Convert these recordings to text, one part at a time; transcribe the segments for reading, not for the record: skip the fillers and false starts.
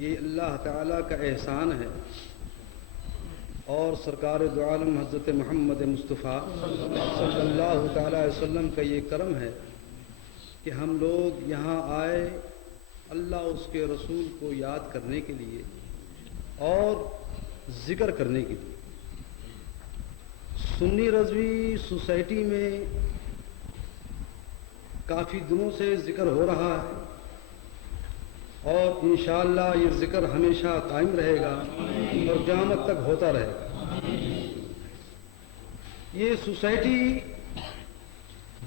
یہ اللہ تعالیٰ کا احسان ہے اور سرکار دو عالم حضرت محمد مصطفیٰ صلی اللہ تعالیٰ علیہ وسلم کا یہ کرم ہے کہ ہم لوگ یہاں آئے اللہ اس کے رسول کو یاد کرنے کے لیے اور ذکر کرنے کے لیے۔ سنی رضوی سوسائٹی میں کافی دنوں سے ذکر ہو رہا ہے اور انشاءاللہ یہ ذکر ہمیشہ قائم رہے گا اور قیامت تک ہوتا رہے گا۔ یہ سوسائٹی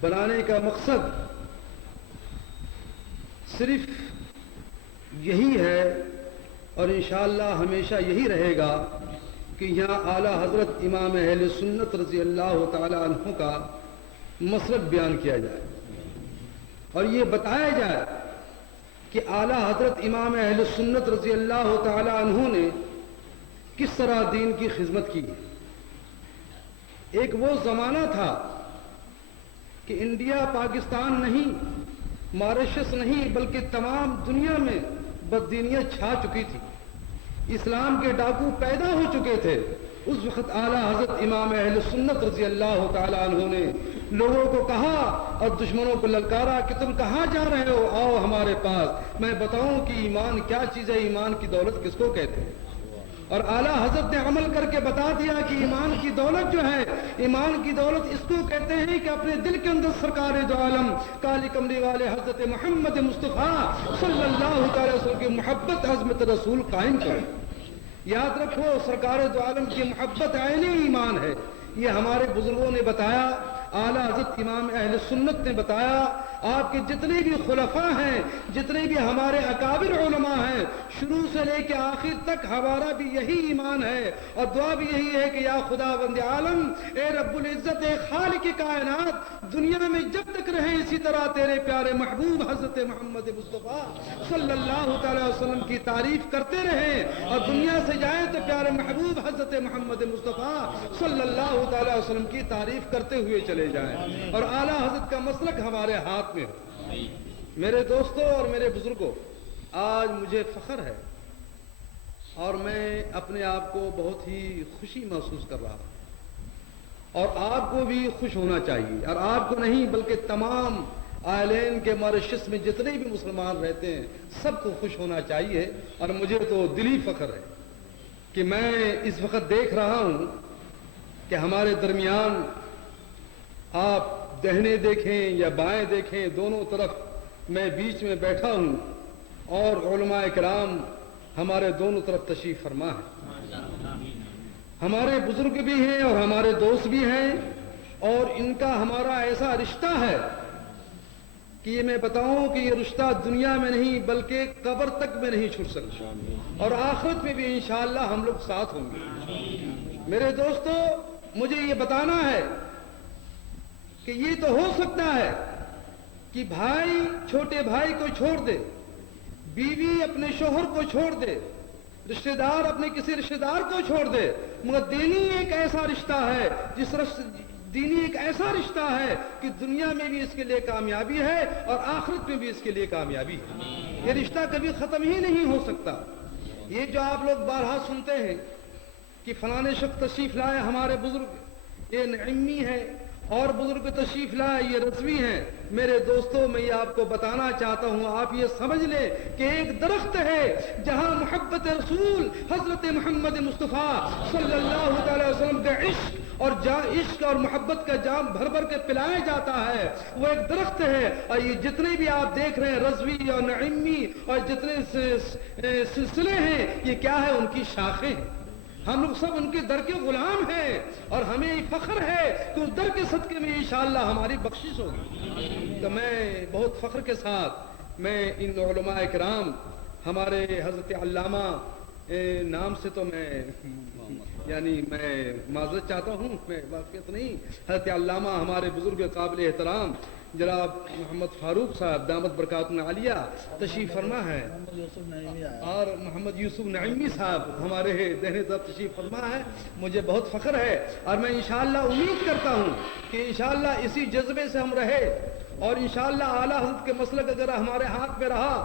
بنانے کا مقصد صرف یہی ہے اور انشاءاللہ ہمیشہ یہی رہے گا کہ یہاں اعلیٰ حضرت امام اہل سنت رضی اللہ تعالی عنہ کا مسلک بیان کیا جائے اور یہ بتایا جائے کہ اعلیٰ حضرت امام اہل سنت رضی اللہ تعالی عنہ نے کس طرح دین کی خدمت کی۔ ایک وہ زمانہ تھا کہ انڈیا پاکستان نہیں، ماریشس نہیں، بلکہ تمام دنیا میں بددینیت چھا چکی تھی، اسلام کے ڈاکو پیدا ہو چکے تھے۔ اس وقت اعلیٰ حضرت امام اہل سنت رضی اللہ تعالی عنہ نے لوگوں کو کہا اور دشمنوں کو للکارا کہ تم کہاں جا رہے ہو، آؤ ہمارے پاس، میں بتاؤں کہ ایمان کیا چیز ہے، ایمان کی دولت کس کو کہتے ہیں۔ اور اعلیٰ حضرت نے عمل کر کے بتا دیا کہ ایمان کی دولت جو ہے، ایمان کی دولت اس کو کہتے ہیں کہ اپنے دل کے اندر سرکار دو عالم کالی کمری والے حضرت محمد مصطفیٰ صلی اللہ تعالی وسلم کی محبت عظمت رسول قائم کریں۔ یاد رکھو سرکار دو عالم کی محبت عین ایمان ہے، یہ ہمارے بزرگوں نے بتایا، اعلیٰ حضرت امام اہل سنت نے بتایا، آپ کے جتنے بھی خلفاء ہیں، جتنے بھی ہمارے اکابر علماء ہیں، شروع سے لے کے آخر تک ہمارا بھی یہی ایمان ہے اور دعا بھی یہی ہے کہ یا خدا بند عالم، اے رب العزت، اے خالق کائنات، دنیا میں جب تک رہیں اسی طرح تیرے پیارے محبوب حضرت محمد مصطفیٰ صلی اللہ تعالی وسلم کی تعریف کرتے رہیں اور دنیا سے جائیں تو پیارے محبوب حضرت محمد مصطفیٰ صلی اللہ تعالی وسلم کی تعریف کرتے ہوئے چلے جائیں اور اعلیٰ حضرت کا مسلک ہمارے ہاتھ میں ہو۔ میرے دوستوں اور میرے بزرگوں، آج مجھے فخر ہے اور میں اپنے آپ کو بہت ہی خوشی محسوس کر رہا ہوں اور آپ کو بھی خوش ہونا چاہیے، اور آپ کو نہیں بلکہ تمام آئلینڈ کے ماریشس میں جتنے بھی مسلمان رہتے ہیں سب کو خوش ہونا چاہیے۔ اور مجھے تو دلی فخر ہے کہ میں اس وقت دیکھ رہا ہوں کہ ہمارے درمیان آپ دہنے دیکھیں یا بائیں دیکھیں، دونوں طرف میں بیچ میں بیٹھا ہوں اور علماء کرام ہمارے دونوں طرف تشریف فرما ہے، ہمارے بزرگ بھی ہیں اور ہمارے دوست بھی ہیں اور ان کا ہمارا ایسا رشتہ ہے کہ یہ میں بتاؤں کہ یہ رشتہ دنیا میں نہیں بلکہ قبر تک میں نہیں چھوٹ سکتا اور آخرت میں بھی انشاءاللہ ہم لوگ ساتھ ہوں گے۔ میرے دوستو، مجھے یہ بتانا ہے کہ یہ تو ہو سکتا ہے کہ بھائی چھوٹے بھائی کو چھوڑ دے، بیوی اپنے شوہر کو چھوڑ دے، رشتہ دار اپنے کسی رشتہ دار کو چھوڑ دے، مگر دینی ایک ایسا رشتہ ہے دینی ایک ایسا رشتہ ہے کہ دنیا میں بھی اس کے لیے کامیابی ہے اور آخرت میں بھی اس کے لیے کامیابی ہے۔ یہ رشتہ کبھی ختم ہی نہیں ہو سکتا۔ یہ جو آپ لوگ بارہا سنتے ہیں کہ فلاں شخص تشریف لائے ہمارے بزرگ، یہ نعیمی ہے اور بزرگ تشریف لائے یہ رضوی ہیں، میرے دوستوں میں یہ آپ کو بتانا چاہتا ہوں، آپ یہ سمجھ لیں کہ ایک درخت ہے جہاں محبت رسول حضرت محمد مصطفیٰ صلی اللہ تعالی وسلم کا عشق اور محبت کا جام بھر بھر کے پلایا جاتا ہے، وہ ایک درخت ہے۔ اور یہ جتنے بھی آپ دیکھ رہے ہیں رضوی اور نعیمی اور جتنے سلسلے ہیں، یہ کیا ہے؟ ان کی شاخیں ہیں۔ ہم لوگ سب ان کے در کے غلام ہیں اور ہمیں فخر ہے کہ اس در کے صدقے میں انشاءاللہ ہماری بخشش ہوگی۔ تو میں بہت فخر کے ساتھ میں ان علماء کرام، ہمارے حضرت علامہ نام سے تو میں معذرت چاہتا ہوں، میں واقعیت نہیں، حضرت علامہ ہمارے بزرگ قابل احترام جناب محمد فاروق صاحب دامت برکاتہ عالیہ تشریف فرما ہے اور محمد یوسف نعیمی صاحب ہمارے دہنے طرف تشریف فرما ہے۔ مجھے بہت فخر ہے اور میں انشاءاللہ امید کرتا ہوں کہ انشاءاللہ اسی جذبے سے ہم رہے اور انشاءاللہ اعلیٰ حضرت کے مسلک اگر ہمارے ہاتھ میں رہا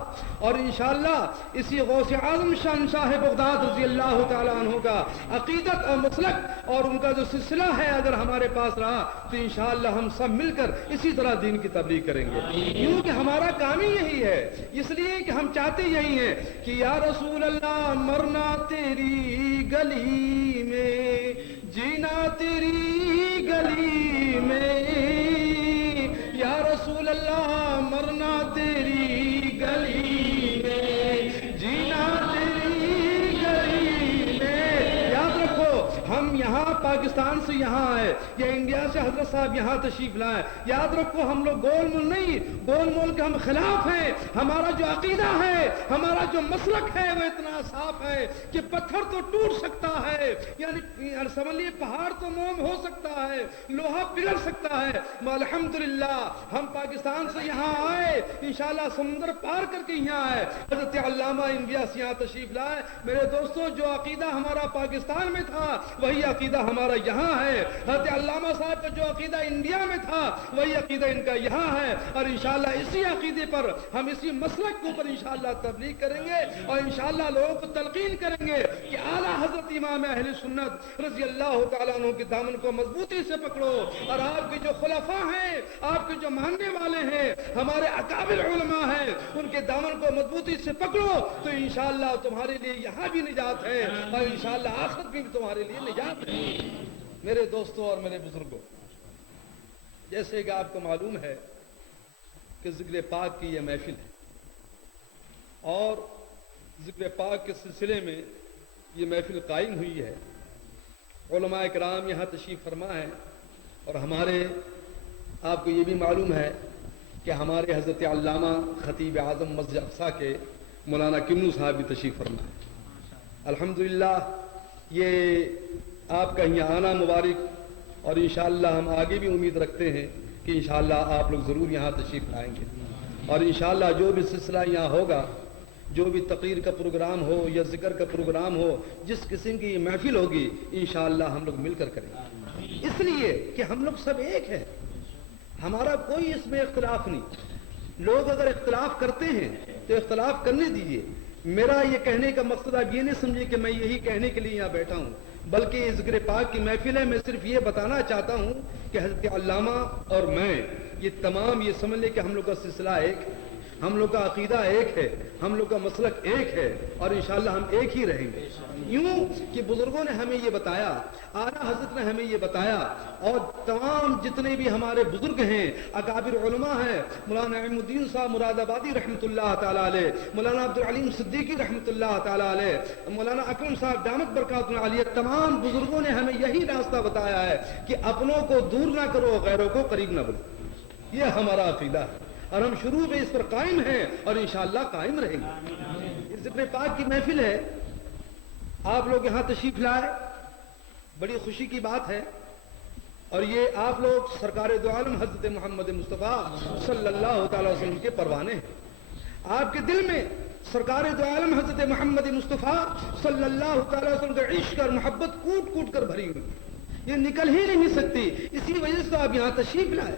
اور انشاءاللہ اسی غوث اعظم شاہ بغداد رضی اللہ تعالیٰ عنہ کا عقیدت اور مسلک اور ان کا جو سلسلہ ہے اگر ہمارے پاس رہا تو انشاءاللہ ہم سب مل کر اسی طرح دین کی تبلیغ کریں گے، کیونکہ ہمارا کام ہی یہی ہے، اس لیے کہ ہم چاہتے یہی ہیں کہ یا رسول اللہ مرنا تیری گلی میں، جینا تیری گلی میں، یا رسول اللہ مرنا تیری گلی میں، جینا تیری گلی میں۔ یاد رکھو ہم یہاں پاکستان سے یہاں آئے یا انڈیا سے حضرت صاحب یہاں تشریف لائے، یاد رکھو ہم لوگ گول مول نہیں، گول مول کے ہم خلاف ہیں۔ ہمارا جو عقیدہ ہے، ہمارا جو مسلک ہے وہ اتنا صاف ہے کہ پتھر تو ٹوٹ سکتا ہے، یعنی سمجھ لیے پہاڑ تو موم ہو سکتا ہے، لوہا پگھل سکتا ہے، الحمدللہ ہم پاکستان سے یہاں آئے، انشاءاللہ سمندر پار کر کے یہاں آئے، حضرت علامہ انڈیا سے یہاں تشریف لائے۔ میرے دوستوں جو عقیدہ ہمارا پاکستان میں تھا وہی عقیدہ ہمارا یہاں ہے، حضرت علامہ صاحب کا جو عقیدہ انڈیا میں تھا وہی عقیدہ ان کا یہاں ہے، اور انشاءاللہ اسی عقیدے پر ہم اسی مسلک کے اوپر انشاءاللہ تبلیغ کریں گے اور انشاءاللہ لوگوں کو تلقین کریں گے کہ اعلیٰ حضرت امام اہل سنت رضی اللہ تعالیٰ عنہ کے دامن کو مضبوطی سے پکڑو، اور آپ کے جو خلفاء ہیں، آپ کے جو ماننے والے ہیں، ہمارے اکابر علماء ہیں، ان کے دامن کو مضبوطی سے پکڑو تو انشاءاللہ تمہارے لیے یہاں بھی نجات ہے اور انشاءاللہ آخرت میں بھی تمہارے لیے نجات ہے۔ میرے دوستوں اور میرے بزرگوں، جیسے کہ آپ کو معلوم ہے کہ ذکر پاک کی یہ محفل ہے اور ذکر پاک کے سلسلے میں یہ محفل قائم ہوئی ہے، علماء کرام یہاں تشریف فرما ہے، اور ہمارے آپ کو یہ بھی معلوم ہے کہ ہمارے حضرت علامہ خطیب اعظم مسجد اقصیٰ کے مولانا کنو صاحب بھی تشریف فرما ہے۔ الحمدللہ یہ آپ کا یہاں آنا مبارک، اور انشاءاللہ ہم آگے بھی امید رکھتے ہیں کہ انشاءاللہ آپ لوگ ضرور یہاں تشریف لائیں گے، اور انشاءاللہ جو بھی سلسلہ یہاں ہوگا، جو بھی تقریر کا پروگرام ہو یا ذکر کا پروگرام ہو، جس قسم کی یہ محفل ہوگی انشاءاللہ ہم لوگ مل کر کریں گے، اس لیے کہ ہم لوگ سب ایک ہیں، ہمارا کوئی اس میں اختلاف نہیں۔ لوگ اگر اختلاف کرتے ہیں تو اختلاف کرنے دیجئے، میرا یہ کہنے کا مقصد آپ یہ نہیں سمجھے کہ میں یہی کہنے کے لیے یہاں بیٹھا ہوں، بلکہ یہ ذکر پاک کی محفل ہے، میں صرف یہ بتانا چاہتا ہوں کہ حضرت علامہ اور میں یہ تمام یہ سمجھ لیں کہ ہم لوگ کا سلسلہ ایک ہے، ہم لوگ کا عقیدہ ایک ہے، ہم لوگ کا مسلک ایک ہے، اور انشاءاللہ ہم ایک ہی رہیں گے۔ یوں کہ بزرگوں نے ہمیں یہ بتایا، اعلیٰ حضرت نے ہمیں یہ بتایا، اور تمام جتنے بھی ہمارے بزرگ ہیں، اکابر علماء ہیں، مولانا نعیم الدین صاحب مراد آبادی رحمۃ اللہ تعالیٰ علیہ، مولانا عبدالعلیم صدیقی رحمۃ اللہ تعالیٰ علیہ، مولانا اکرم صاحب دامت برکاتہ عالیہ، تمام بزرگوں نے ہمیں یہی راستہ بتایا ہے کہ اپنوں کو دور نہ کرو، غیروں کو قریب نہ بنو، یہ ہمارا عقیدہ ہے، اور ہم شروع میں اس پر قائم ہیں اور انشاءاللہ قائم رہیں گے۔ اس ذکر پاک کی محفل ہے، آپ لوگ یہاں تشریف لائے، بڑی خوشی کی بات ہے، اور یہ آپ لوگ سرکار دو عالم حضرت محمد مصطفیٰ صلی اللہ تعالی وسلم کے پروانے ہیں۔ آپ کے دل میں سرکار دو عالم حضرت محمد مصطفیٰ صلی اللہ تعالی وسلم کا عشق اور محبت کوٹ کوٹ کر بھری ہوئی، یہ نکل ہی نہیں سکتی، اسی وجہ سے آپ یہاں تشریف لائے۔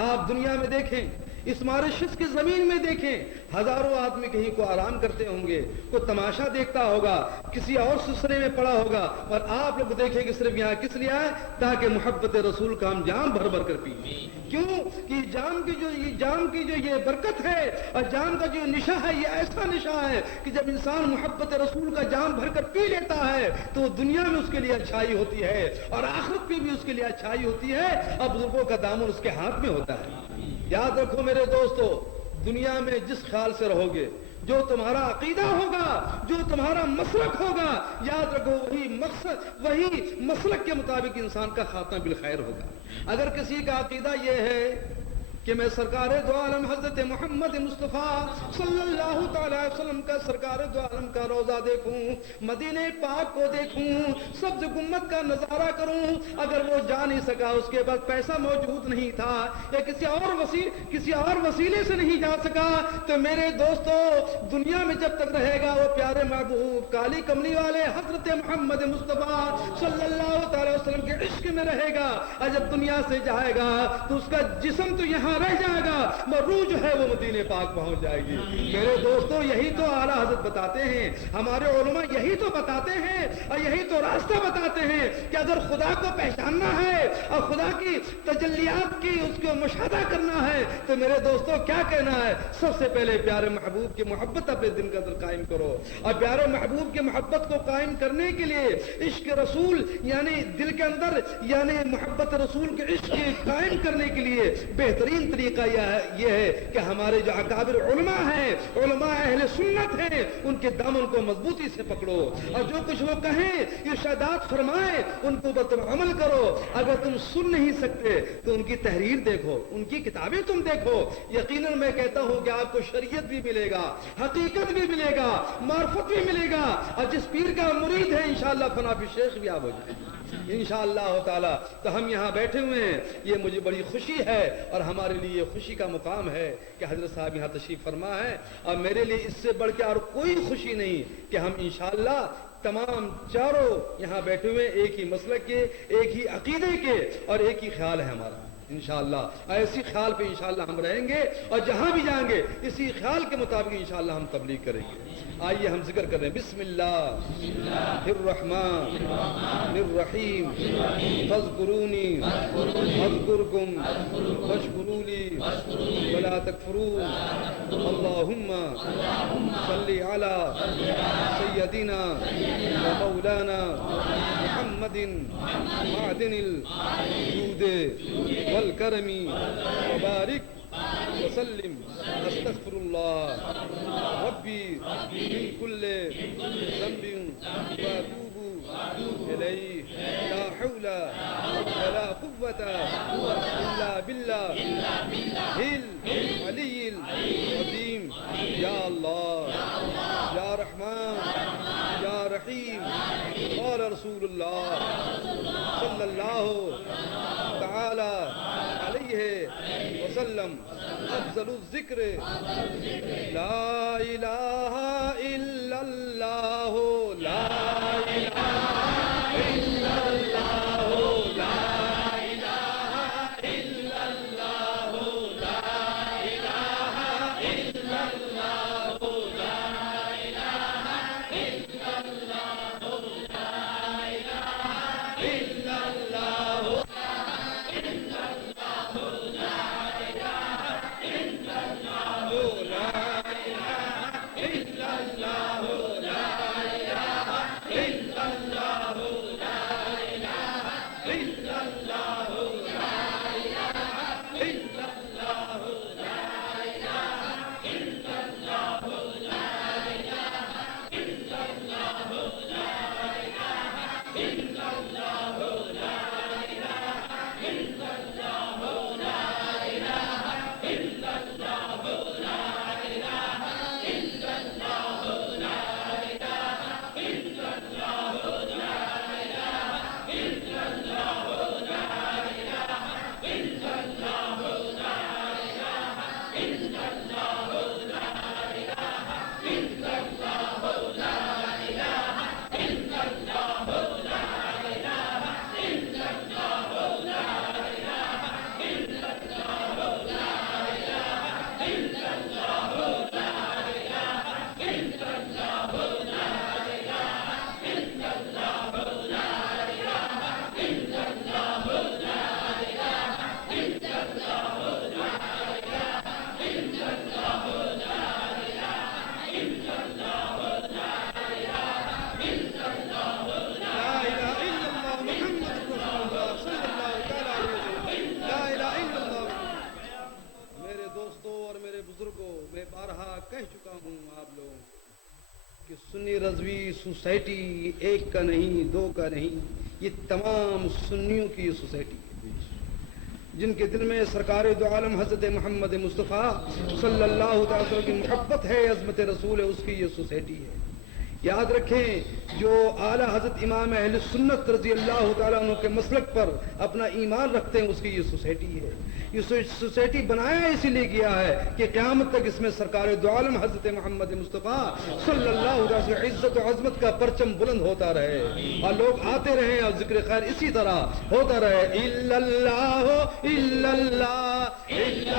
آپ دنیا میں دیکھیں، اس ماریشس کی زمین میں دیکھیں، ہزاروں آدمی کہیں کو آرام کرتے ہوں گے، کوئی تماشا دیکھتا ہوگا، کسی اور سلسلے میں پڑا ہوگا، اور آپ لوگ دیکھیں کہ صرف یہاں کس لیے آئے؟ تاکہ محبت رسول کا ہم جام بھر بھر کر پییں۔ کیوں کہ جام کی جو یہ برکت ہے اور جام کا جو نشہ ہے، یہ ایسا نشہ ہے کہ جب انسان محبت رسول کا جام بھر کر پی لیتا ہے تو دنیا میں اس کے لیے اچھائی ہوتی ہے اور آخرت میں بھی اس کے لیے اچھائی ہوتی ہے، اور بزرگوں کا دامن اس کے ہاتھ میں ہوتا ہے۔ یاد رکھو میرے دوستو، دنیا میں جس خیال سے رہو گے، جو تمہارا عقیدہ ہوگا، جو تمہارا مسلک ہوگا، یاد رکھو وہی مسلک کے مطابق انسان کا خاتمہ بالخیر ہوگا۔ اگر کسی کا عقیدہ یہ ہے کہ میں سرکار دو عالم حضرت محمد مصطفیٰ صلی اللہ تعالی وسلم کا، سرکار دو عالم کا روضہ دیکھوں، مدینہ پاک کو دیکھوں، سبز گنبد کا نظارہ کروں، اگر وہ جا نہیں سکا، اس کے پاس پیسہ موجود نہیں تھا یا کسی اور وسیلے سے نہیں جا سکا، تو میرے دوستو دنیا میں جب تک رہے گا وہ پیارے محبوب کالی کملی والے حضرت محمد مصطفیٰ صلی اللہ تعالی وسلم کے عشق میں رہے گا، اور جب دنیا سے جائے گا تو اس کا جسم تو یہاں رہ جائے گا وہ روح جو ہے وہ مدینے پاک پہنچ جائے گی۔ میرے دوستو یہی تو اعلیٰ حضرت بتاتے ہیں، ہمارے علماء یہی تو بتاتے ہیں اور یہی تو راستہ بتاتے ہیں کہ اگر خدا کو پہچاننا ہے اور خدا کی تجلیات کی اس کو مشاہدہ کرنا ہے تو میرے دوستو کیا کہنا ہے؟ سب سے پہلے پیارے محبوب کی محبت اپنے دل کے اندر قائم کرو، اور پیارے محبوب کی محبت کو قائم کرنے کے لیے عشق رسول یعنی دل کے اندر یعنی محبت رسول کے عشق قائم کرنے کے لیے بہترین طریقہ یہ ہے کہ ہمارے جو اکابر علماء ہیں، علماء اہل سنت ہیں، ان کے دامن کو مضبوطی سے پکڑو اور جو کچھ وہ کہیں ارشادات فرمائیں ان کو تم عمل کرو۔ اگر تم سن نہیں سکتے تو ان کی تحریر دیکھو، ان کی کتابیں تم دیکھو، یقیناً میں کہتا ہوں کہ آپ کو شریعت بھی ملے گا، حقیقت بھی ملے گا، معرفت بھی ملے گا، اور جس پیر کا مرید ہے انشاءاللہ فنافی شیخ بھی آپ ہو جائیں انشاءاللہ تعالی۔ تو ہم یہاں بیٹھے ہوئے ہیں، یہ مجھے بڑی خوشی ہے اور ہمارے لیے خوشی کا مقام ہے کہ حضرت صاحب یہاں تشریف فرما ہے، اور میرے لیے اس سے بڑھ کے اور کوئی خوشی نہیں کہ ہم انشاءاللہ تمام چاروں یہاں بیٹھے ہوئے ایک ہی مسلک کے، ایک ہی عقیدے کے اور ایک ہی خیال ہے ہمارا انشاءاللہ۔ ایسی خیال پہ انشاءاللہ ہم رہیں گے اور جہاں بھی جائیں گے اسی خیال کے مطابق انشاءاللہ ہم تبلیغ کریں گے۔ آئیے ہم ذکر کر رہے ہیں، بسم اللہ الرحمن الرحیم فاذکرونی اذکرکم واشکروا لی ولا تکفرون اللہم صلی علی سیدنا ومولانا محمد معدن الجود والکرم وبارک وسلم استغفر اللہ ربی من کل ذنب واتوب الیہ لا حول ولا قوة الا باللہ العلی العظیم۔ یا اللہ یا رحمان یا رحیم، قال رسول اللہ صلی اللہ تعالی علیہ وسلم افضل الذکر لا الہ الا اللہ، لا الہ الا اللہ، لا الہ الا اللہ، لا الہ الا اللہ، لا الہ الا اللہ، لا الہ الا اللہ۔ سنی رضوی سوسائٹی ایک کا نہیں، دو کا نہیں، یہ تمام سنیوں کی یہ سوسائٹی ہے جن کے دل میں سرکار دو عالم حضرت محمد مصطفیٰ صلی اللہ علیہ وسلم کی محبت ہے، عظمت رسول ہے، اس کی یہ سوسائٹی ہے۔ یاد رکھیں جو اعلیٰ حضرت امام اہل سنت رضی اللہ تعالیٰ عنہ کے مسلک پر اپنا ایمان رکھتے ہیں، اس کی یہ سوسائٹی ہے۔ یہ سوسائٹی بنایا اسی لیے گیا ہے کہ قیامت تک اس میں سرکار دو عالم حضرت محمد مصطفیٰ صلی اللہ علیہ وسلم عزت و عظمت کا پرچم بلند ہوتا رہے اور لوگ آتے رہیں اور ذکر خیر اسی طرح ہوتا رہے۔ الا اللہ الا اللہ الا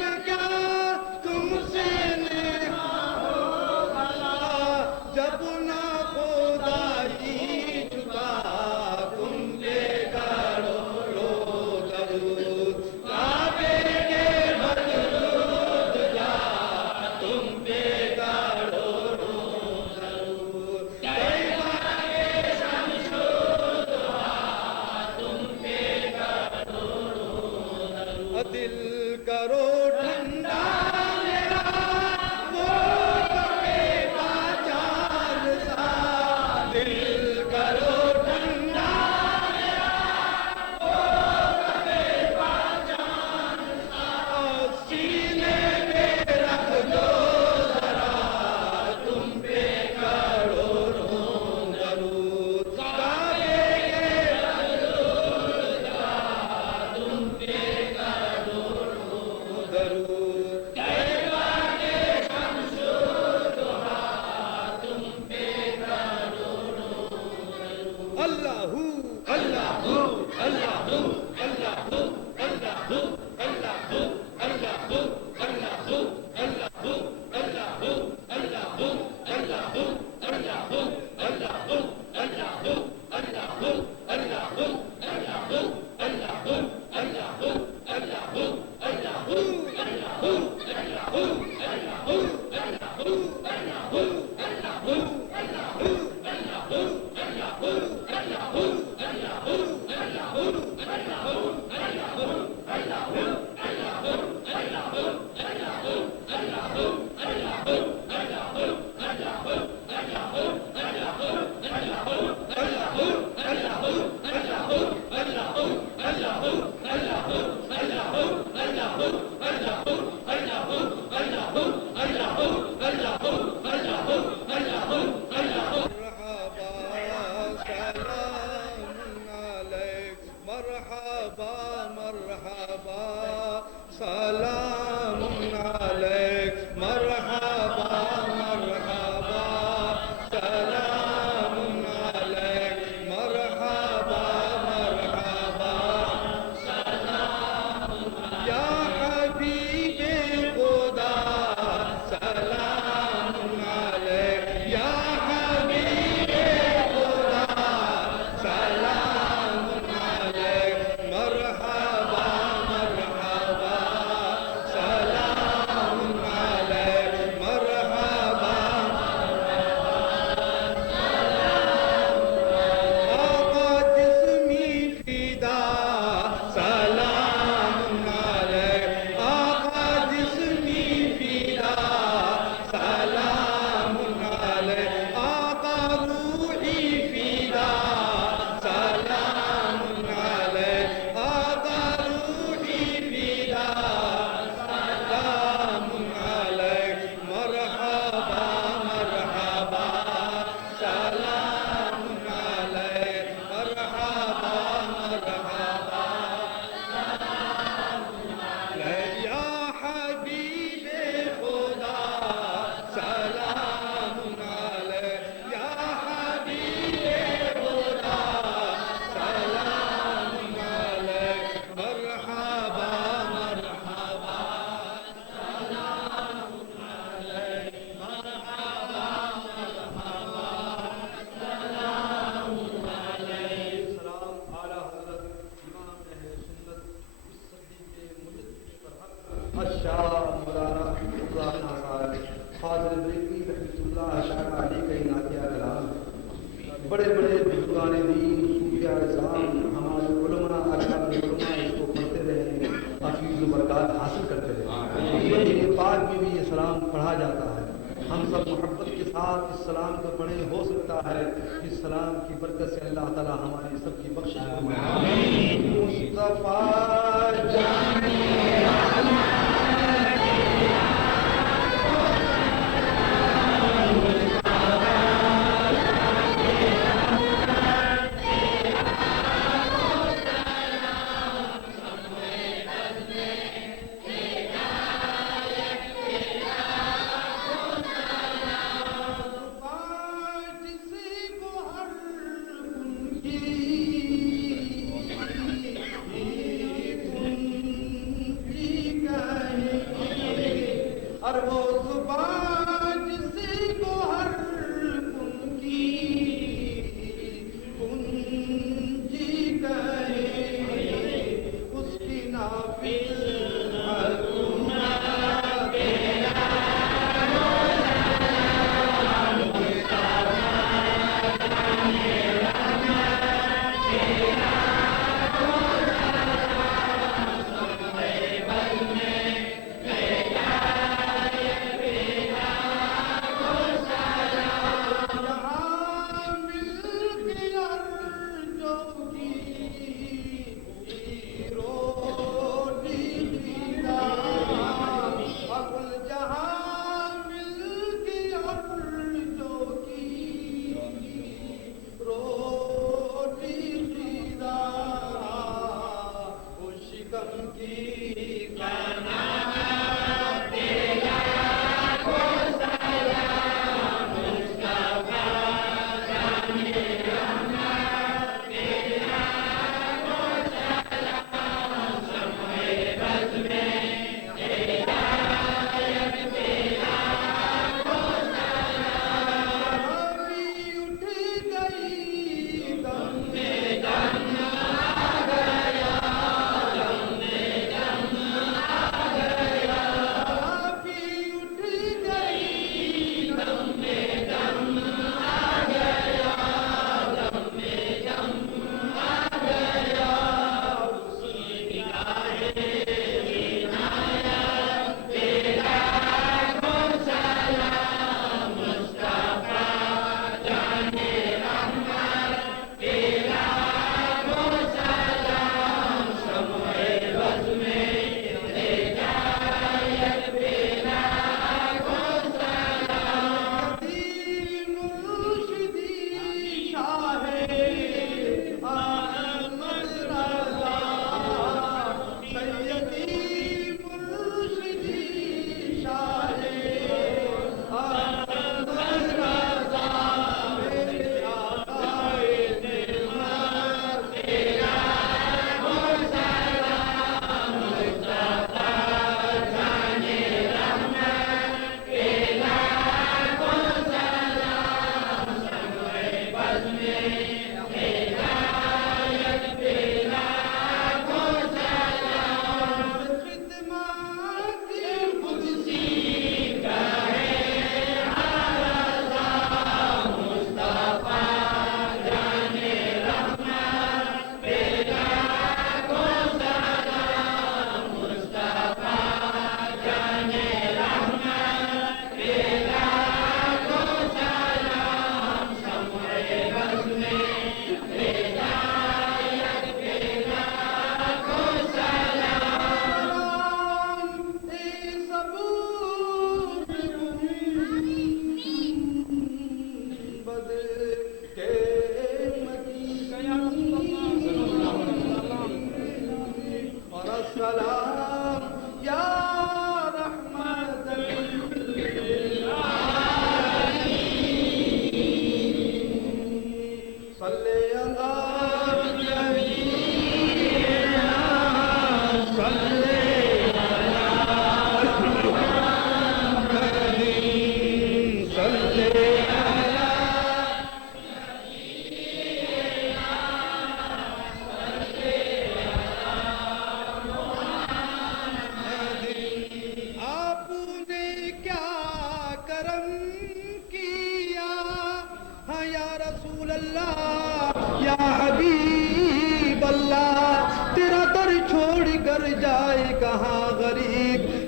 بڑے بڑے بزرگان دین صوفیاء اعظام ہمارے علماء اکابر علماء اس کو پڑھتے رہے، حفیظ و برکات حاصل کرتے رہے۔ دین پاک میں بھی یہ سلام پڑھا جاتا ہے۔ ہم سب محبت کے ساتھ اس سلام کو پڑھیں، ہو سکتا ہے اس سلام کی برکت سے اللہ تعالی ہماری سب کی بخشش فرمائے۔ مصطفیٰ جان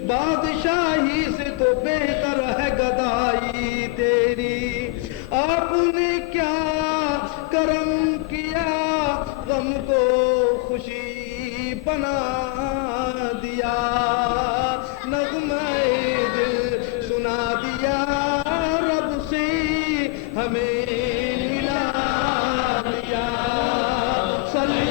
بادشاہی سے تو بہتر ہے گدائی تیری. آپ نے کیا کرم کیا غم کو خوشی بنا دیا. نغمہ دل سنا دیا رب سے ہمیں ملا دیا. صلی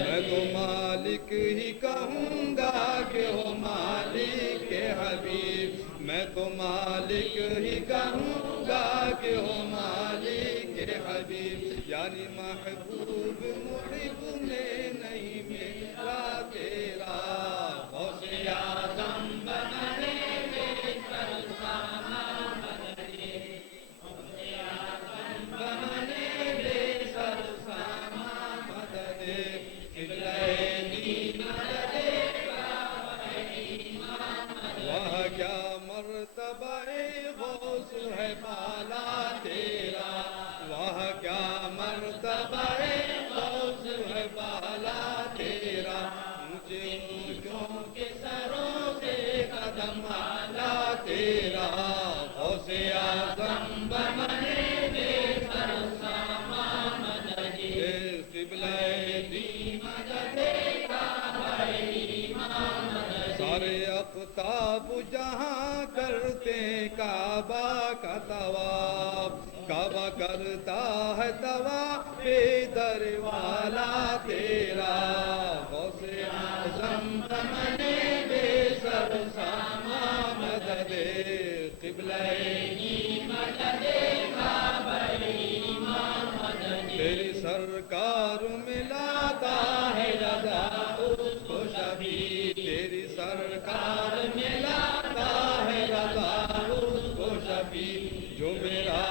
میں تو مالک ہی کہوں گا کہ ہو مالک کے حبیب. میں تو مالک ہی کہوں گا کہ ہو مالک کے حبیب. یعنی محبوب محب میں نہیں میرا تیرا. غوث اعظم بننے میں سرسامہ مددے. غوث اعظم بننے میں سرسامہ مددے. وہ کیا مرتبہ غوث ہے بالا تیرا. وہ کیا مرتبہ غوث ہے بالا تیرا. مجھے اونچوں کے سروں سے قدم آلا تیرا. غوث اعظم بننے میں سرسامہ مددے. قبلہ دی مددے سارے اقطاب جہاں کرتے کعبہ کا طواف. کعبہ کرتا ہے طواف در والا تیرا. غوث اعظم بننے بے سرسامہ مددے. قبلہ کی مددے کعبہ ایمان مددے. تیری سرکار میں لاتا ہے رضا اس کو شبیر. تیری سرکار میں لاتا ہے رضا اس کو شبیر. جو میرا